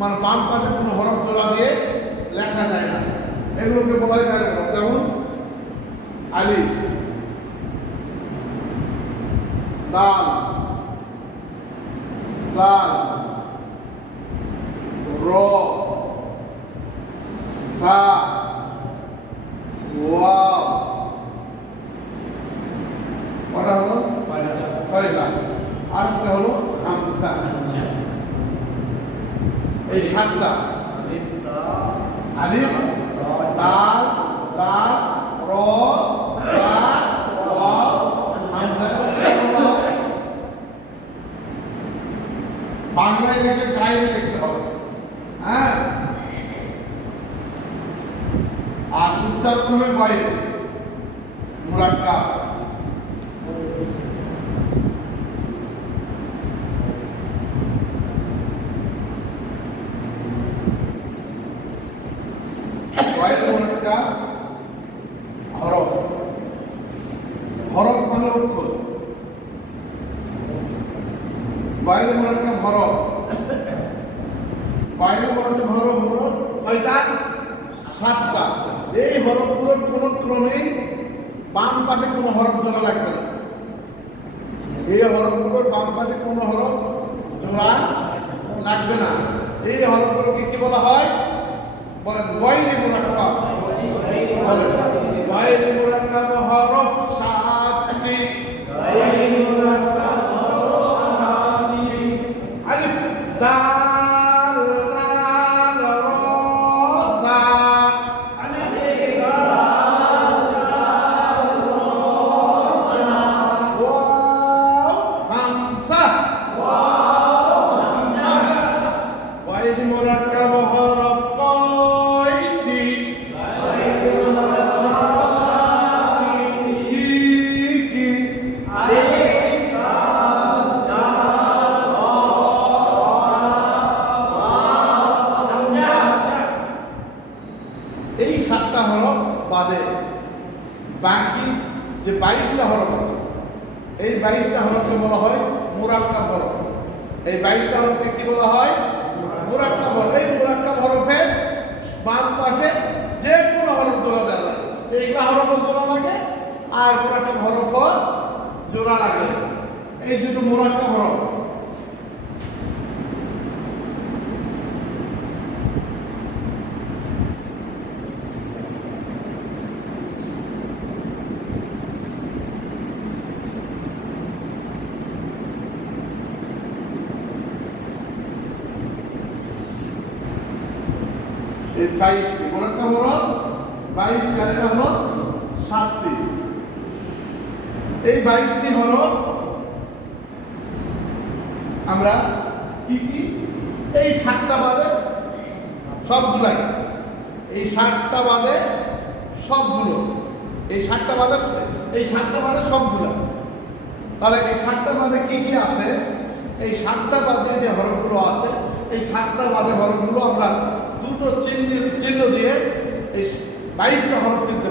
মানে বাম পাশে কোনো হরফ জোড়া দিয়ে লেখা যায় না, এগুলোকে বলা হয় গায়ের হরফ। যেমন আলিফ, দাল, জাল, র, সা, ওয়াও। ওটা হলো ছয়টা, আর একটা হলো হামজা। এই সাতটা আলিফ, দাল, জাল, র, সা, ওয়াও, হামজা। বাংলায় লিখলে গায়ে লিখতে হবে, হ্যাঁ, আর উচ্চারণ হবে বাইরে মুরাক্কাব। বাইরে মুরাক্কাব হরফ, হরফ মানে অক্ষর। বাইরে মুরাক্কাব হরফ, বাইরে মুরাক্কাব হরফ হলো কয়টা? সাতটা। এই হরফগুলোর কোনো ক্রমেই বাম পাশে কোনো হরফ জোড়া লাগবে না। এই হরফগুলোর বাম পাশে কোনো হরফ জোড়া লাগবে না। এই হরফগুলোকে কি বলা হয়? বলেন গায়রে মুরাক্কাব। বলেন গায়রে মুরাক্কাব হরফ সাতটি। গায়রে মুরাক্কাব হরফ সাতটি। আলিফ, দাল, রাল, র, সা। আলিফ, দাল, রাল, র, সা। ওয়াও, হামজা। ওয়াও, হামজা। গায়রে মুরাক্কাব হরফ কয়টি? গায়রে মুরাক্কাব সাতটি। কি? আলিফ, দাল, জাল, র, ওয়াও, হামজা। এই সাতটা হরফ বাদে বাকি যে 22টা হরফ আছে, এই 22টা হরফকে বলা হয় মুরাক্কাব হরফ। এই 22টা হরফকে কি বলা হয়? মুরাক্কাব হরফ। এই মুরাক্কাব হরফের বাম পাশে যে কোনো হরফ জোড়া দেওয়া যায়। এইগুলা হরফও জোড়া লাগে আর মুরাক্কাব হরফও জোড়া লাগে। এই দুটো মুরাক্কাব হরফ। এই 22টি মুরাক্কাব হরফ, 22 জায়গা হলো 7টি। এই 22টি হরফ আমরা কি কি এই 7টা বাদে সবগুলাই, এই 7টা বাদে সবগুলো, এই 7টা বাদে, এই 7টা বাদে সবগুলো। তাহলে এই 7টা বাদে কি কি আছে? এই 7টা বাদে যে হরফগুলো আছে, এই 7টা বাদে হরফগুলো আমরা দুটো চিহ্ন দিয়ে এই 22টা হরফ চিনতে